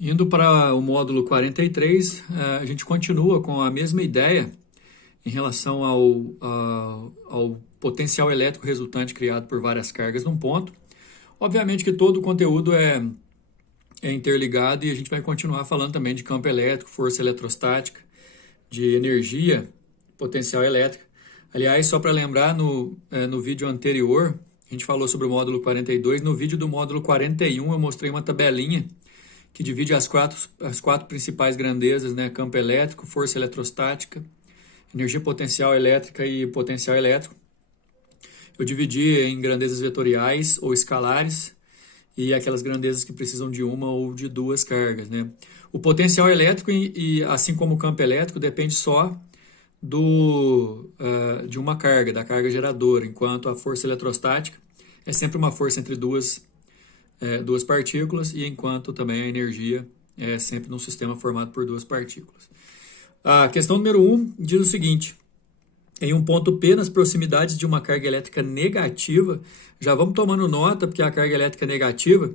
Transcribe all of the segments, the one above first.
Indo para o módulo 43, a gente continua com a mesma ideia em relação ao potencial elétrico resultante criado por várias cargas num ponto. Obviamente que todo o conteúdo é interligado e a gente vai continuar falando também de campo elétrico, força eletrostática, de energia, potencial elétrica. Aliás, só para lembrar, no vídeo anterior, a gente falou sobre o módulo 42. No vídeo do módulo 41, eu mostrei uma tabelinha que divide as quatro principais grandezas, né? Campo elétrico, força eletrostática, energia potencial elétrica e potencial elétrico. Eu dividi em grandezas vetoriais ou escalares e aquelas grandezas que precisam de uma ou de duas cargas, né? O potencial elétrico, assim como o campo elétrico, depende só de uma carga, da carga geradora, enquanto a força eletrostática é sempre uma força entre duas partículas, e enquanto também a energia é sempre num sistema formado por duas partículas. A questão número 1 diz o seguinte: em um ponto P, nas proximidades de uma carga elétrica negativa, já vamos tomando nota, porque a carga elétrica negativa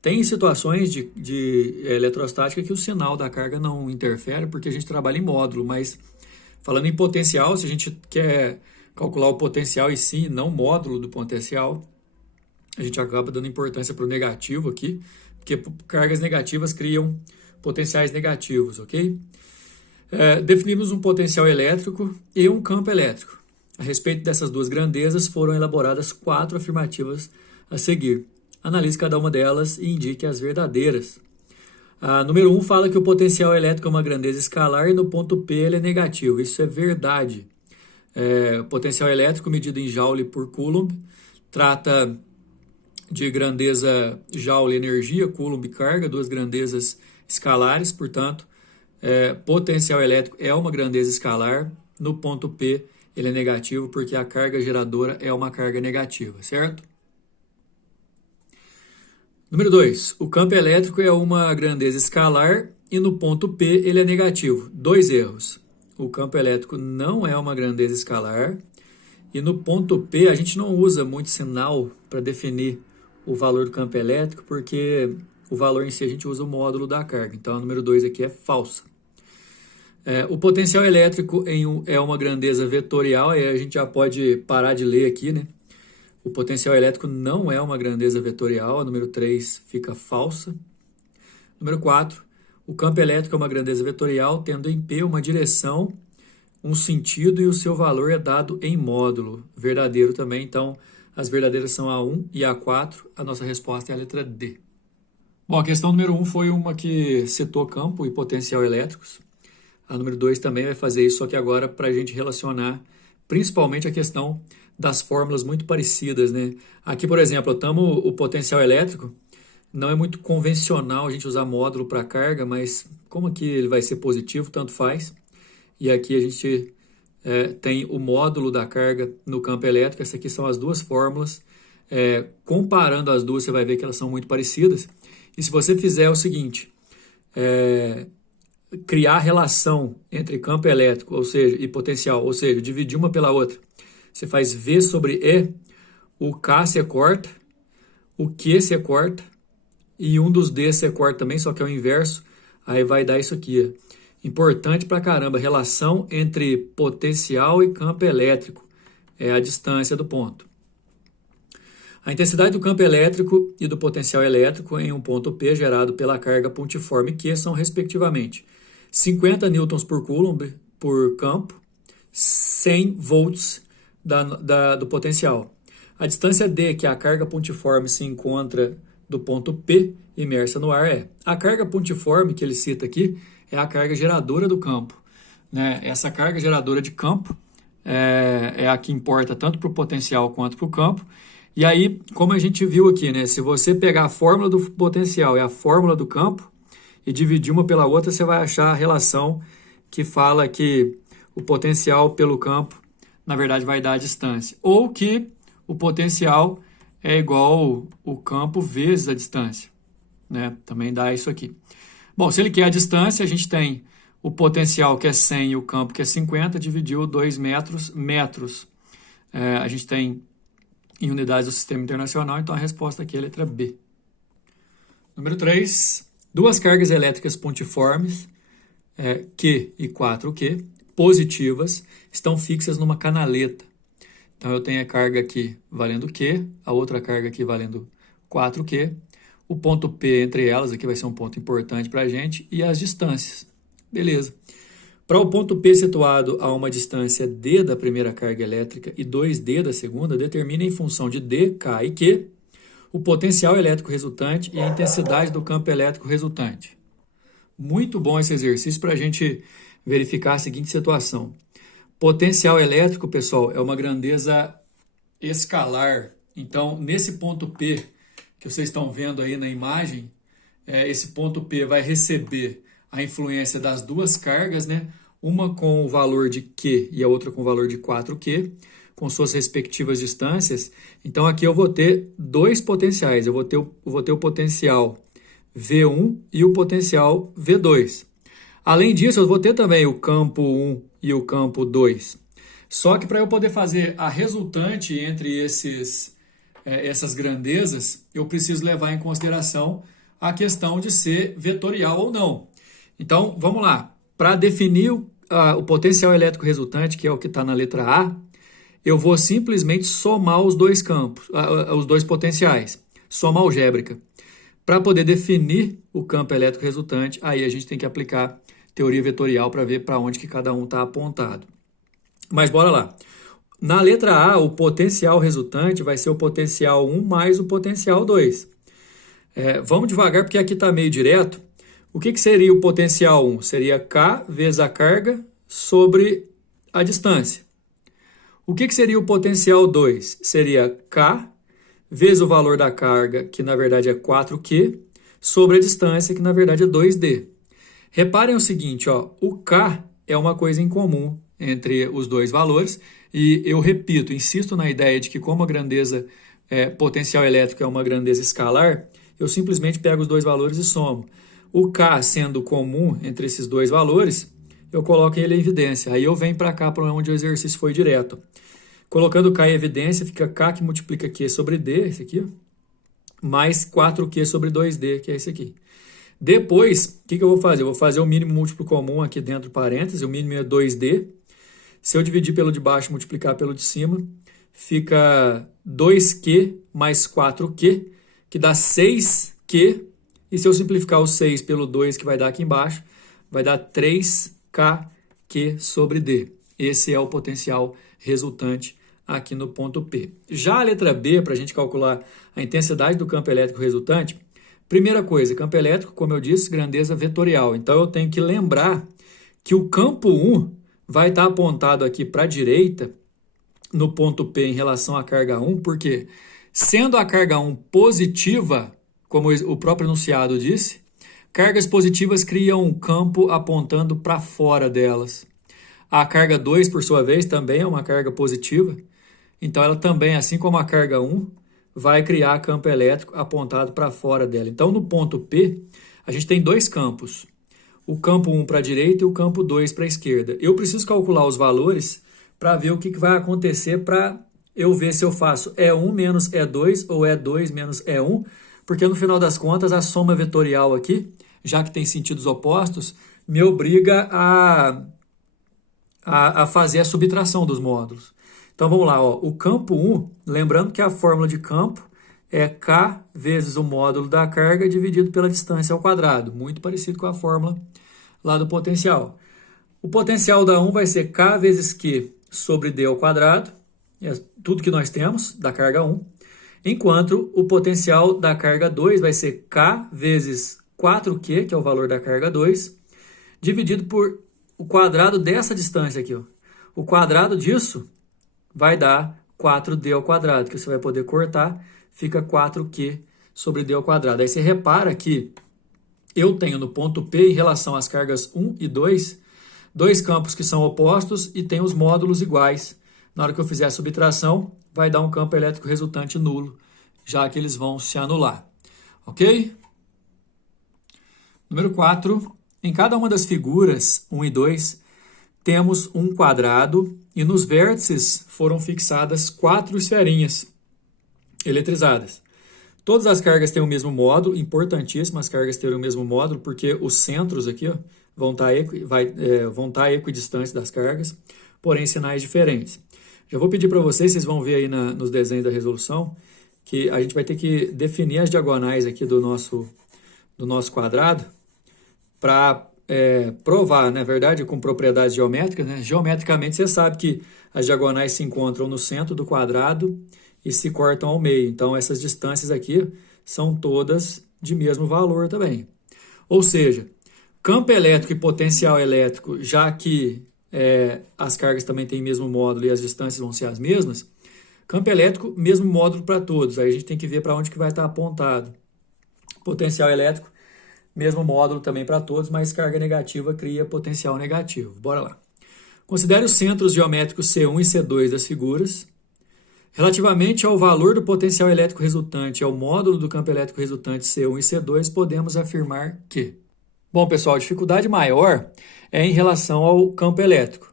tem situações de eletrostática que o sinal da carga não interfere, porque a gente trabalha em módulo, mas falando em potencial, se a gente quer calcular o potencial em si, não o módulo do potencial, a gente acaba dando importância para o negativo aqui, porque cargas negativas criam potenciais negativos, ok? Definimos um potencial elétrico e um campo elétrico. A respeito dessas duas grandezas, foram elaboradas 4 afirmativas a seguir. Analise cada uma delas e indique as verdadeiras. A número 1 fala que o potencial elétrico é uma grandeza escalar e no ponto P ele é negativo. Isso é verdade. Potencial elétrico medido em Joule por Coulomb trata de grandeza Joule energia, Coulomb carga, duas grandezas escalares, portanto, potencial elétrico é uma grandeza escalar. No ponto P ele é negativo porque a carga geradora é uma carga negativa, certo? Número 2, o campo elétrico é uma grandeza escalar e no ponto P ele é negativo. 2 erros. O campo elétrico não é uma grandeza escalar e no ponto P a gente não usa muito sinal para definir o valor do campo elétrico, porque o valor em si a gente usa o módulo da carga. Então a número 2 aqui é falsa. O potencial elétrico é uma grandeza vetorial, aí a gente já pode parar de ler aqui, né? O potencial elétrico não é uma grandeza vetorial, a número 3 fica falsa. Número 4, o campo elétrico é uma grandeza vetorial, tendo em P uma direção, um sentido e o seu valor é dado em módulo. Verdadeiro também, então as verdadeiras são a 1 e a 4, a nossa resposta é a letra D. Bom, a questão número 1 foi uma que citou campo e potencial elétricos. A número 2 também vai fazer isso, só que agora para a gente relacionar principalmente a questão das fórmulas muito parecidas, né? Aqui, por exemplo, o potencial elétrico, não é muito convencional a gente usar módulo para carga, mas como aqui ele vai ser positivo, tanto faz. E aqui a gente tem o módulo da carga no campo elétrico. Essas aqui são as duas fórmulas. Comparando as duas, você vai ver que elas são muito parecidas. E se você fizer o seguinte, criar relação entre campo elétrico, ou seja, e potencial, ou seja, dividir uma pela outra, você faz V sobre E, o K você corta, o Q você corta, e um dos D você corta também, só que é o inverso, aí vai dar isso aqui. Importante pra caramba, relação entre potencial e campo elétrico, é a distância do ponto. A intensidade do campo elétrico e do potencial elétrico em um ponto P gerado pela carga pontiforme Q são, respectivamente, 50 newtons por coulomb por campo, 100 volts do potencial. A distância D que a carga pontiforme se encontra do ponto P imersa no ar a carga pontiforme que ele cita aqui é a carga geradora do campo, né? Essa carga geradora de campo é a que importa tanto para o potencial quanto para o campo. E aí, como a gente viu aqui, né? Se você pegar a fórmula do potencial e a fórmula do campo e dividir uma pela outra, você vai achar a relação que fala que o potencial pelo campo, na verdade, vai dar a distância. Ou que o potencial é igual o campo vezes a distância, né? Também dá isso aqui. Bom, se ele quer a distância, a gente tem o potencial que é 100 e o campo que é 50, dividiu 2 metros. A gente tem em unidades do sistema internacional, então a resposta aqui é a letra B. Número 3, Duas cargas elétricas pontiformes, Q e 4Q, positivas, estão fixas numa canaleta. Então, eu tenho a carga aqui valendo Q, a outra carga aqui valendo 4Q, o ponto P entre elas, aqui vai ser um ponto importante para a gente, e as distâncias. Beleza. Para o ponto P situado a uma distância D da primeira carga elétrica e 2D da segunda, determina em função de D, K e Q o potencial elétrico resultante e a intensidade do campo elétrico resultante. Muito bom esse exercício para a gente verificar a seguinte situação. Potencial elétrico, pessoal, é uma grandeza escalar. Então, nesse ponto P que vocês estão vendo aí na imagem, esse ponto P vai receber a influência das duas cargas, né? Uma com o valor de Q e a outra com o valor de 4Q, com suas respectivas distâncias. Então, aqui eu vou ter dois potenciais. Eu vou ter o potencial V1 e o potencial V2. Além disso, eu vou ter também o campo 1 e o campo 2. Só que para eu poder fazer a resultante entre essas grandezas, eu preciso levar em consideração a questão de ser vetorial ou não. Então, vamos lá. Para definir o potencial elétrico resultante, que é o que está na letra A, eu vou simplesmente somar os dois campos, os dois potenciais, soma algébrica. Para poder definir o campo elétrico resultante, aí a gente tem que aplicar teoria vetorial para ver para onde que cada um está apontado. Mas bora lá. Na letra A, o potencial resultante vai ser o potencial 1 mais o potencial 2. Vamos devagar, porque aqui está meio direto. O que seria o potencial 1? Seria K vezes a carga sobre a distância. O que seria o potencial 2? Seria K vezes o valor da carga, que na verdade é 4Q, sobre a distância, que na verdade é 2D. Reparem o seguinte, ó, o K é uma coisa em comum entre os dois valores, e eu repito, insisto na ideia de que como a grandeza potencial elétrico é uma grandeza escalar, eu simplesmente pego os dois valores e somo. O K sendo comum entre esses dois valores, eu coloco ele em evidência. Aí eu venho para cá, para onde o exercício foi direto. Colocando K em evidência, fica K que multiplica Q sobre D, esse aqui, mais 4Q sobre 2D, que é esse aqui. Depois, o que eu vou fazer? Eu vou fazer o mínimo múltiplo comum aqui dentro do parênteses, o mínimo é 2D. Se eu dividir pelo de baixo e multiplicar pelo de cima, fica 2Q mais 4Q, que dá 6Q. E se eu simplificar o 6 pelo 2, que vai dar aqui embaixo, vai dar 3KQ sobre D. Esse é o potencial resultante aqui no ponto P. Já a letra B, para a gente calcular a intensidade do campo elétrico resultante, primeira coisa, campo elétrico, como eu disse, grandeza vetorial. Então, eu tenho que lembrar que o campo 1 vai estar apontado aqui para a direita, no ponto P em relação à carga 1, porque sendo a carga 1 positiva, como o próprio enunciado disse, cargas positivas criam um campo apontando para fora delas. A carga 2, por sua vez, também é uma carga positiva, então ela também, assim como a carga 1, vai criar campo elétrico apontado para fora dela. Então, no ponto P, a gente tem dois campos, o campo 1 para a direita e o campo 2 para a esquerda. Eu preciso calcular os valores para ver o que vai acontecer para eu ver se eu faço E1 menos E2 ou E2 menos E1, porque no final das contas a soma vetorial aqui, já que tem sentidos opostos, me obriga a fazer a subtração dos módulos. Então vamos lá, ó. O campo 1, lembrando que a fórmula de campo é K vezes o módulo da carga dividido pela distância ao quadrado, muito parecido com a fórmula lá do potencial. O potencial da 1 vai ser K vezes Q sobre D ao quadrado, é tudo que nós temos da carga 1. Enquanto o potencial da carga 2 vai ser K vezes 4Q, que é o valor da carga 2, dividido por o quadrado dessa distância aqui. Ó. O quadrado disso vai dar 4D ao quadrado, que você vai poder cortar, fica 4Q sobre D ao quadrado. Aí você repara que eu tenho no ponto P, em relação às cargas 1 e 2, dois campos que são opostos e tem os módulos iguais. Na hora que eu fizer a subtração, vai dar um campo elétrico resultante nulo, já que eles vão se anular. Ok? Número 4. Em cada uma das figuras 1 e 2, temos um quadrado e nos vértices foram fixadas 4 esferinhas eletrizadas. Todas as cargas têm o mesmo módulo, importantíssimo as cargas terem o mesmo módulo, porque os centros aqui ó, vão estar equidistantes das cargas, porém sinais diferentes. Já vou pedir para vocês vão ver aí nos desenhos da resolução, que a gente vai ter que definir as diagonais aqui do nosso quadrado para provar, na verdade, com propriedades geométricas, né? Geometricamente, você sabe que as diagonais se encontram no centro do quadrado e se cortam ao meio. Então, essas distâncias aqui são todas de mesmo valor também. Ou seja, campo elétrico e potencial elétrico, já que as cargas também têm o mesmo módulo e as distâncias vão ser as mesmas, campo elétrico, mesmo módulo para todos. Aí a gente tem que ver para onde que vai estar apontado. Potencial elétrico, mesmo módulo também para todos, mas carga negativa cria potencial negativo. Bora lá. Considere os centros geométricos C1 e C2 das figuras. Relativamente ao valor do potencial elétrico resultante ao módulo do campo elétrico resultante C1 e C2, podemos afirmar que... Bom, pessoal, a dificuldade maior é em relação ao campo elétrico.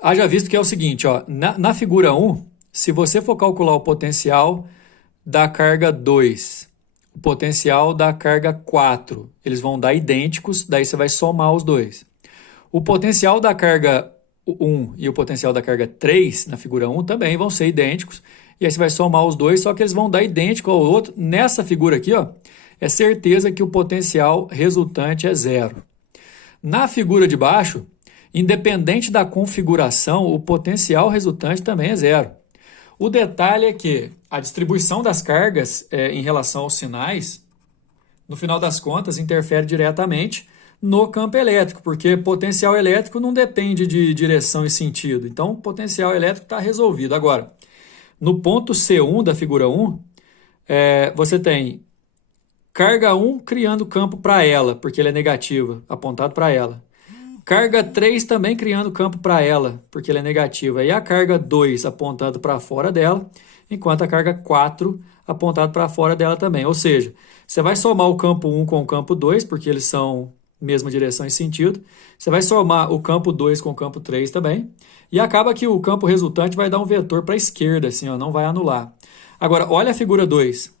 Haja visto que é o seguinte, ó, na figura 1, se você for calcular o potencial da carga 2, o potencial da carga 4, eles vão dar idênticos, daí você vai somar os dois. O potencial da carga 1 e o potencial da carga 3, na figura 1, também vão ser idênticos, e aí você vai somar os dois, só que eles vão dar idêntico ao outro. Nessa figura aqui, ó, é certeza que o potencial resultante é zero. Na figura de baixo, independente da configuração, o potencial resultante também é zero. O detalhe é que a distribuição das cargas em relação aos sinais, no final das contas, interfere diretamente no campo elétrico, porque potencial elétrico não depende de direção e sentido. Então, o potencial elétrico está resolvido. Agora, no ponto C1 da figura 1, você tem carga 1 criando campo para ela, porque ele é negativa, apontado para ela. Carga 3 também criando campo para ela, porque ela é negativa. E a carga 2 apontando para fora dela, enquanto a carga 4 apontado para fora dela também. Ou seja, você vai somar o campo 1 com o campo 2, porque eles são mesma direção e sentido. Você vai somar o campo 2 com o campo 3 também. E acaba que o campo resultante vai dar um vetor para a esquerda, assim, ó, não vai anular. Agora, olha a figura 2.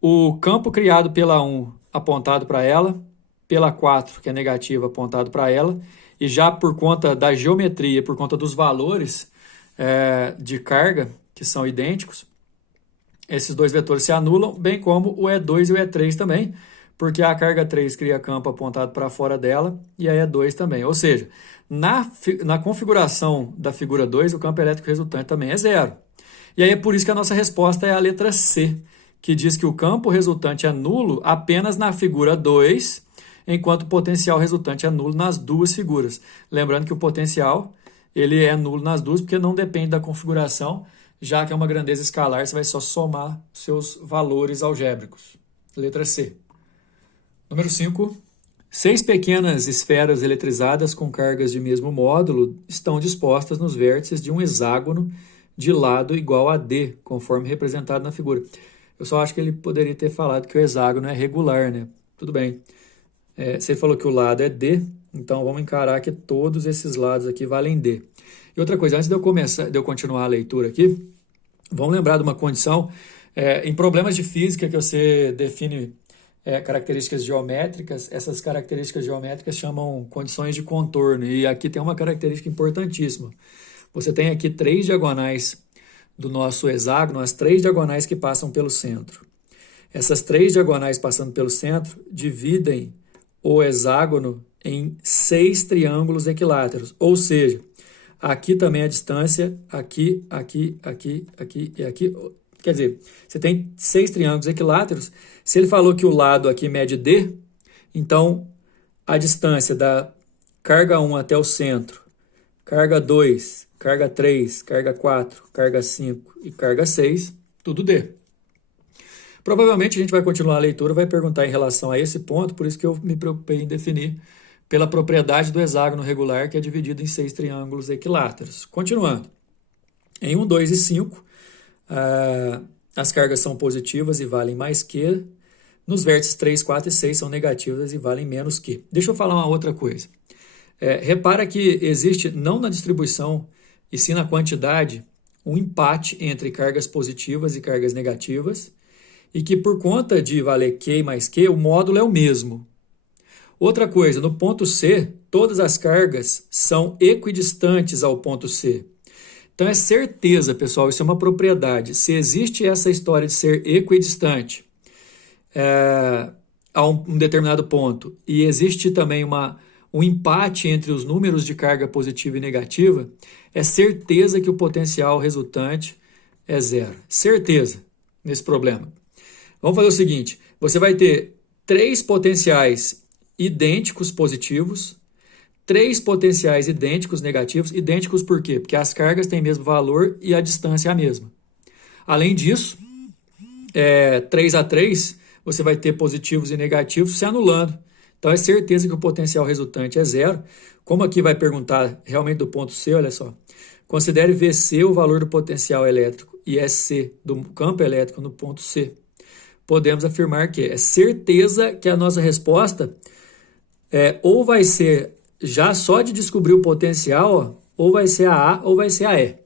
O campo criado pela 1 apontado para ela, pela 4, que é negativa, apontado para ela, e já por conta da geometria, por conta dos valores de carga, que são idênticos, esses dois vetores se anulam, bem como o E2 e o E3 também, porque a carga 3 cria campo apontado para fora dela, e a E2 também. Ou seja, na configuração da figura 2, o campo elétrico resultante também é zero. E aí é por isso que a nossa resposta é a letra C, que diz que o campo resultante é nulo apenas na figura 2, enquanto o potencial resultante é nulo nas duas figuras. Lembrando que o potencial ele é nulo nas duas, porque não depende da configuração, já que é uma grandeza escalar, você vai só somar seus valores algébricos. Letra C. Número 5. 6 pequenas esferas eletrizadas com cargas de mesmo módulo estão dispostas nos vértices de um hexágono de lado igual a D, conforme representado na figura. Eu só acho que ele poderia ter falado que o hexágono é regular, né? Tudo bem. Se ele falou que o lado é D, então vamos encarar que todos esses lados aqui valem D. E outra coisa, antes de eu continuar a leitura aqui, vamos lembrar de uma condição. Em problemas de física que você define características geométricas, essas características geométricas chamam condições de contorno. E aqui tem uma característica importantíssima. Você tem aqui 3 diagonais do nosso hexágono, as 3 diagonais que passam pelo centro. Essas 3 diagonais passando pelo centro dividem o hexágono em 6 triângulos equiláteros. Ou seja, aqui também a distância, aqui, aqui, aqui, aqui e aqui. Quer dizer, você tem 6 triângulos equiláteros. Se ele falou que o lado aqui mede D, então a distância da carga 1 até o centro, carga 2, carga 3, carga 4, carga 5 e carga 6, tudo D. Provavelmente a gente vai continuar a leitura, vai perguntar em relação a esse ponto, por isso que eu me preocupei em definir pela propriedade do hexágono regular, que é dividido em 6 triângulos equiláteros. Continuando. Em 1, 2 e 5, as cargas são positivas e valem mais que. Nos vértices 3, 4 e 6 são negativas e valem menos que. Deixa eu falar uma outra coisa. Repara que existe, não na distribuição, e sim na quantidade, um empate entre cargas positivas e cargas negativas, e que por conta de valer Q mais Q, o módulo é o mesmo. Outra coisa, no ponto C, todas as cargas são equidistantes ao ponto C. Então é certeza, pessoal, isso é uma propriedade. Se existe essa história de ser equidistante a um determinado ponto e existe também um empate entre os números de carga positiva e negativa, é certeza que o potencial resultante é zero. Certeza nesse problema. Vamos fazer o seguinte, você vai ter 3 potenciais idênticos positivos, 3 potenciais idênticos negativos. Idênticos por quê? Porque as cargas têm o mesmo valor e a distância é a mesma. Além disso, 3 a 3, você vai ter positivos e negativos se anulando. Então é certeza que o potencial resultante é zero. Como aqui vai perguntar realmente do ponto C, olha só. Considere VC o valor do potencial elétrico e SC do campo elétrico no ponto C. Podemos afirmar que é certeza que a nossa resposta ou vai ser já só de descobrir o potencial, ó, ou vai ser a A ou vai ser a E.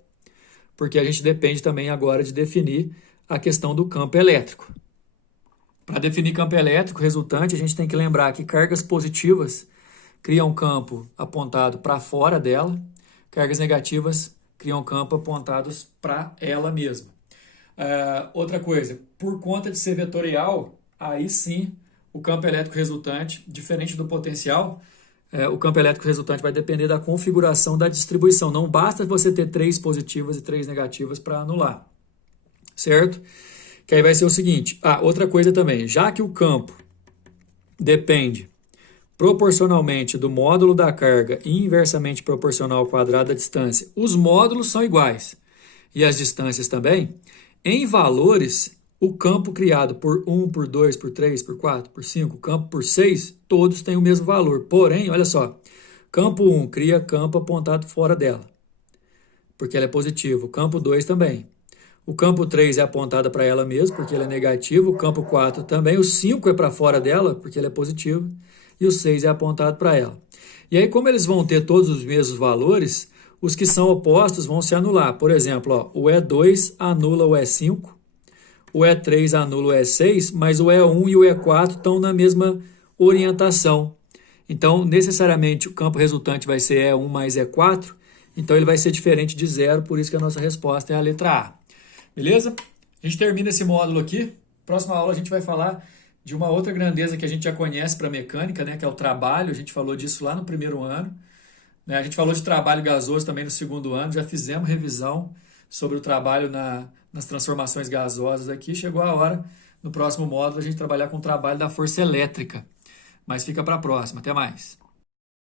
Porque a gente depende também agora de definir a questão do campo elétrico. Para definir campo elétrico resultante, a gente tem que lembrar que cargas positivas criam campo apontado para fora dela, cargas negativas criam campo apontados para ela mesma. Outra coisa, por conta de ser vetorial, aí sim o campo elétrico resultante, diferente do potencial, o campo elétrico resultante vai depender da configuração da distribuição. Não basta você ter 3 positivas e 3 negativas para anular, certo? Que aí vai ser o seguinte, outra coisa também, já que o campo depende proporcionalmente do módulo da carga e inversamente proporcional ao quadrado da distância, os módulos são iguais e as distâncias também, em valores, o campo criado por 1, por 2, por 3, por 4, por 5, campo por 6, todos têm o mesmo valor. Porém, olha só, campo 1 cria campo apontado fora dela, porque ela é positivo. O campo 2 também. O campo 3 é apontado para ela mesma, porque ele é negativo. O campo 4 também. O 5 é para fora dela, porque ele é positivo. E o 6 é apontado para ela. E aí, como eles vão ter todos os mesmos valores, os que são opostos vão se anular. Por exemplo, ó, o E2 anula o E5, o E3 anula o E6, mas o E1 e o E4 estão na mesma orientação. Então, necessariamente, o campo resultante vai ser E1 mais E4, então ele vai ser diferente de zero, por isso que a nossa resposta é a letra A. Beleza? A gente termina esse módulo aqui. Próxima aula a gente vai falar de uma outra grandeza que a gente já conhece para mecânica, né, que é o trabalho. A gente falou disso lá no primeiro ano. Né? A gente falou de trabalho gasoso também no segundo ano. Já fizemos revisão sobre o trabalho nas transformações gasosas aqui. Chegou a hora, no próximo módulo, a gente trabalhar com o trabalho da força elétrica. Mas fica para a próxima. Até mais.